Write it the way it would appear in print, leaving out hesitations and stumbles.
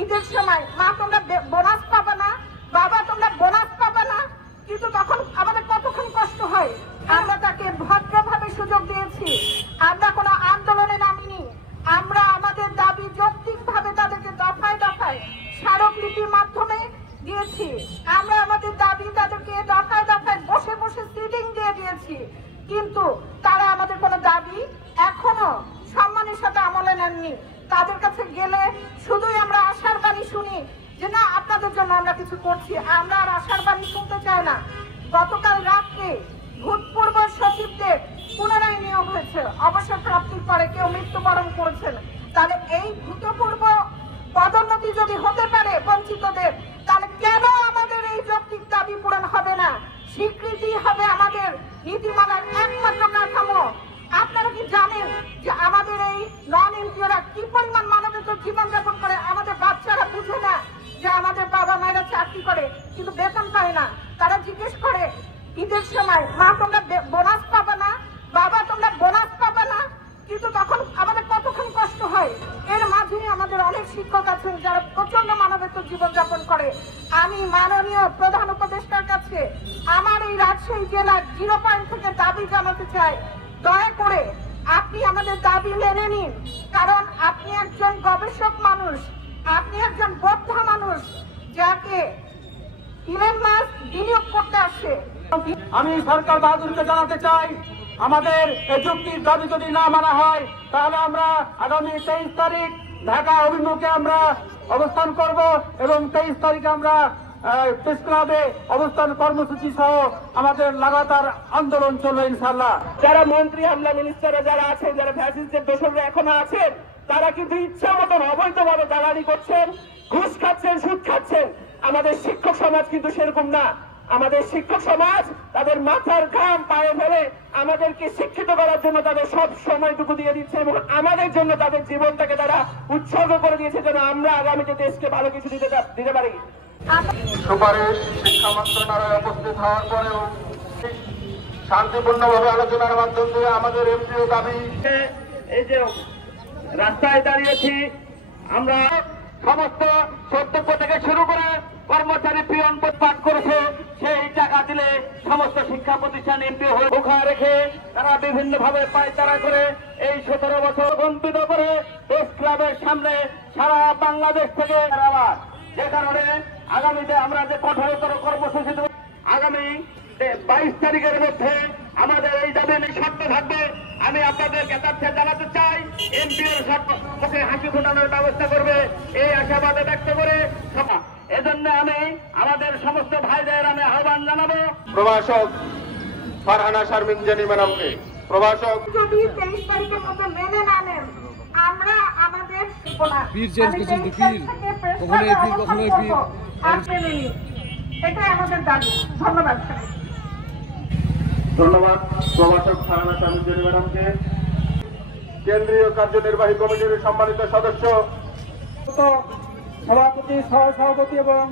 ঈদের সময় মা তোমরা বোনাস পাবে না, বাবা তোমরা বোনাস পাবে না, কিন্তু তখন আমাদের কতক্ষণ কষ্ট হয়। আমরা তাকে ভদ্রভাবে সুযোগ দিয়েছি, আমরা কোনো আন্দোলনে নামিনি, আমরা আমাদের দাবি যৌক্তিকভাবে তাদেরকে দফায় দফায় স্মারকলিপির মাধ্যমে দিয়েছি। আমরা আমাদের দাবি তাদেরকে দফায় দফায় বসে বসে সিটিং দিয়ে দিয়েছি, কিন্তু তারা আমাদের কোনো দাবি এখনো সম্মানের সাথে আমলে নেননি। তাদের কাছে গেলে শুধুই আমরা আশার বাণী শুনি যে না আপনাদের জন্য আমরা কিছু করছি, আমরা আর আশার বাণী শুনতে চাই না। গতকাল রাত্রে ভূতপূর্ব সচিবদের পুনরায় নিয়োগ হয়েছে, অবসর প্রাপ্তির পরে কেউ মৃত্যুবরণ করেছেন। তাহলে এই ভূতপূর্ব পদোন্নতি যদি হতে পারে বঞ্চিতদের, তাহলে কেন আমাদের এই যৌক্তিক দাবি পূরণ হবে না? স্বীকৃতি হবে আমাদের নীতিমালার একমাত্র কাঠামো। আপনারা কি জানেন যে আমাদের এই নন এমপিওরা কি পরিমাণ মানবেতর জীবনযাপন করে? আমাদের বাচ্চারা বুঝে না যে আমাদের বাবা মায়েরা চাকরি করে কিন্তু বেতন পায় না। তারা জিজ্ঞেস করে ঈদের সময় মা তোমরা বোনাস পাবে না, বাবা তোমরা বোনাস পাবে না, কিন্তু তখন আমাদের কতক্ষণ কষ্ট হয়। এর মাঝে আমাদের অনেক শিক্ষক আছেন যারা প্রচন্ড মানবেতর জীবনযাপন করে। আমি মাননীয় প্রধান উপদেষ্টার কাছে আমার এই রাজশাহী জেলার 0 পয়েন্ট থেকে দাবি জানাতে চাই, দয়া করে আপনি আমাদের দাবি মেনে নিন, কারণ আপনি একজন গবেষক মানুষ, আপনি একজন বোদ্ধা মানুষ যাকে ইলন মাস্ক বিনিয়োগ করতে আসে। আমি সরকার বাহাদুরকে জানাতে চাই, আমাদের এই যুক্তির দাবি যদি না মানা হয় তাহলে আমরা আগামী 23 তারিখ ঢাকা অভিমুখে আমরা অবস্থান করব এবং 23 তারিখে আমরা প্রেস ক্লাবে অবস্থান কর্মসূচি সহ আমাদের লাগাতার আন্দোলন চলবে ইনশাআল্লাহ। যারা মন্ত্রী আমলা মিনিস্টাররা যারা আছেন, যারা ফ্যাসিস্টের দোসররা এখনো আছেন, তারা কিন্তু ইচ্ছা মতন অবৈধভাবে দালালি করছেন, ঘুষ খাচ্ছেন, সুদ খাচ্ছেন। আমাদের শিক্ষক সমাজ কিন্তু সেরকম না। আমাদের শিক্ষক সমাজ তাদের মাথার ঘাম পায়ে ফেলে আমাদেরকে শিক্ষিত করার জন্য তাদের সব সময়টুকু দিয়ে দিচ্ছে এবং আমাদের জন্য তাদের জীবনটাকে তারা উৎসর্গ করে দিয়েছে যেন আমরা আগামীতে দেশকে ভালো কিছু দিতে পারি। সুপারিশ শিক্ষা মন্ত্রণালয়ে উপস্থিত হওয়ার পরেও শান্তিপূর্ণভাবে আলোচনার মাধ্যম দিয়ে আমাদের এমপিও দাবি, এই যে রাস্তায় দাঁড়িয়েছি আমরা, সমস্ত কর্তব্য থেকে শুরু করে কর্মচারী পিয়ন পাঠ করেছে, সেই টাকা দিলে সমস্ত শিক্ষা প্রতিষ্ঠান এমপি হয়ে ওখানে রেখে তারা বিভিন্ন ভাবে পায়তারা করে এই 17 বছর বঞ্চিত করে প্রেস ক্লাবের সামনে সারা বাংলাদেশ থেকে আবার, যে কারণে আগামীতে আমরা যে কঠোরতর কর্মসূচি দেব, আগামী 22 তারিখের মধ্যে আমাদের এই দাবি শর্ত থাকবে। আমি আপনাদের জ্ঞাতার্থে জানাতে চাই, এমপিওর মুখে হাসি ফোটানোর ব্যবস্থা করবে এই আশাবাদে ব্যক্ত করে এজন্য আমি আমাদের সমস্ত ভাইদের আমি আহ্বান জানাবো। প্রভাষক ফারহানা শারমিন জেনি ম্যাডামকে, প্রভাষক যদি 23 তারিখের মধ্যে মেনে না নেন আমরা আমাদের পীর চেঞ্জ করছেন তো পীর, কখনো এই পীর কখনো এই পীর, এটাই আমাদের দাবি। ধন্যবাদ। ধন্যবাদ প্রভাষক ফারহানা শারমিন জেনি ম্যাডামকে। কেন্দ্রীয় কার্যনির্বাহী কমিটির সম্মানিত সদস্য, সভাপতি, সহ সভাপতি এবং